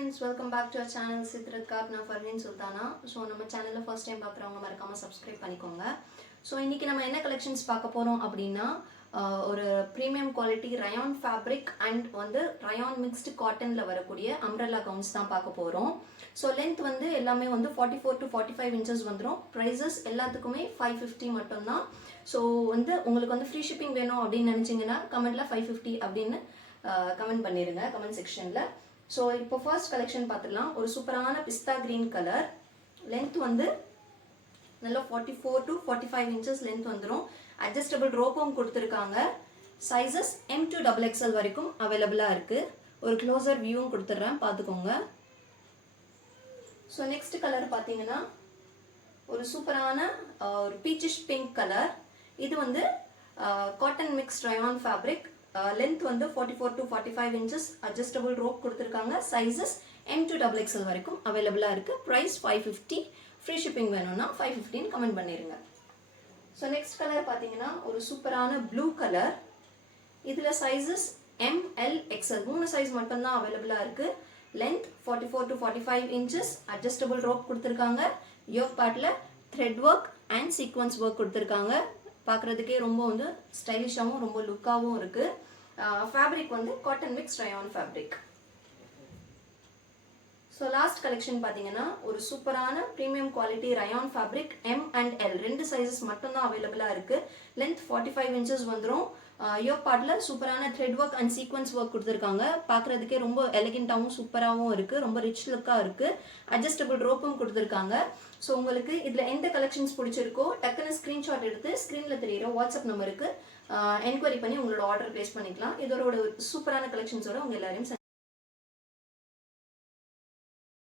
friends, welcome back to our channel Sitratka. நான் ஃபர்ஹீன் Sultana. So நம்ம சேனலில் ஃபர்ஸ்ட் டைம் பார்க்குறவங்க மறக்காமல் சப்ஸ்கிரைப் பண்ணிக்கோங்க. ஸோ இன்றைக்கி நம்ம என்ன கலெக்ஷன்ஸ் பார்க்க போகிறோம் அப்படின்னா ஒரு premium quality rayon fabric and வந்து ரயான் மிக்ஸ்டு காட்டனில் வரக்கூடிய அம்ப்ரெல்லா கவுன்ஸ் தான் பார்க்க போகிறோம். ஸோ லென்த் வந்து எல்லாமே வந்து 44 to 45 இன்ச்சஸ் வந்துடும். ப்ரைஸஸ் எல்லாத்துக்குமே 550 மட்டும்தான். ஸோ வந்து உங்களுக்கு வந்து ஃப்ரீ ஷிப்பிங் வேணும் அப்படின்னு நினச்சிங்கன்னா கமெண்ட்டில் 550 அப்படின்னு கமெண்ட் பண்ணிடுங்க கமெண்ட் செக்ஷனில். ஸோ இப்போ ஃபர்ஸ்ட் கலெக்ஷன் பார்த்துடலாம். ஒரு சூப்பரான பிஸ்தா கிரீன் கலர். லென்த் வந்து நல்லா 44 to 45 இன்ச்சஸ் லென்த் வந்துடும். அட்ஜஸ்டபிள் ரோப்பும் கொடுத்துருக்காங்க. சைஸஸ் M to XXL வரைக்கும் அவைலபிளாக இருக்குது. ஒரு க்ளோசர் வியூவும் கொடுத்துட்றேன், பார்த்துக்கோங்க. ஸோ நெக்ஸ்ட் கலர் பார்த்தீங்கன்னா ஒரு சூப்பரான ஒரு பீச்சிஷ் பிங்க் கலர். இது வந்து cotton mix rayon fabric. Length வந்து 44 to 45 இன்ச்சஸ். அட்ஜஸ்டபிள் ரோப் கொடுத்துருக்காங்க. சைஸஸ் M to XXL வரைக்கும் அவைலபிளாக இருக்குது. ப்ரைஸ் 550. ஃப்ரீ ஷிப்பிங் வேணும்னா 550 கமெண்ட் பண்ணிடுங்க. ஸோ நெக்ஸ்ட் கலர் பார்த்தீங்கன்னா ஒரு சூப்பரான ப்ளூ கலர். இதில் sizes M, L, XL 3 size மட்டும்தான் அவைலபிளாக இருக்குது. Length 44 to 45 inches. Adjustable rope கொடுத்துருக்காங்க. யோக் பார்ட்டில் thread work and sequence work கொடுத்துருக்காங்க. பார்க்குறதுக்கே ரொம்ப வந்து ஸ்டைலிஷாகவும் ரொம்ப லுக்காகவும் இருக்குது. ஃபேப்ரிக் வந்து cotton mix rayon fabric. So last collection பார்த்தீங்கன்னா ஒரு சூப்பரான premium quality rayon fabric M and L 2 sizes மட்டும்தான் அவைலபிளாக இருக்குது. லென்த் 45 இன்ச்சஸ் வந்துடும். யோக் பார்ட்டில் சூப்பரான thread work and sequence work கொடுத்துருக்காங்க. பார்க்குறதுக்கே ரொம்ப எலகெண்ட்டாகவும் சூப்பராகவும் இருக்குது. ரொம்ப ரிச் லுக்காக இருக்குது. அட்ஜஸ்டபிள் ரோப்பும் கொடுத்துருக்காங்க. ஸோ உங்களுக்கு இதில் எந்த கலெக்ஷன்ஸ் பிடிச்சிருக்கோ டக்குன்னு ஸ்க்ரீன்ஷாட் எடுத்து ஸ்க்ரீனில் தெரியிற வாட்ஸ்அப் நம்பருக்கு என்கொயரி பண்ணி உங்களோட ஆர்டர் ப்ளேஸ் பண்ணிக்கலாம். இதோட சூப்பரான கலெக்ஷன்ஸோட உங்கள் எல்லாரையும்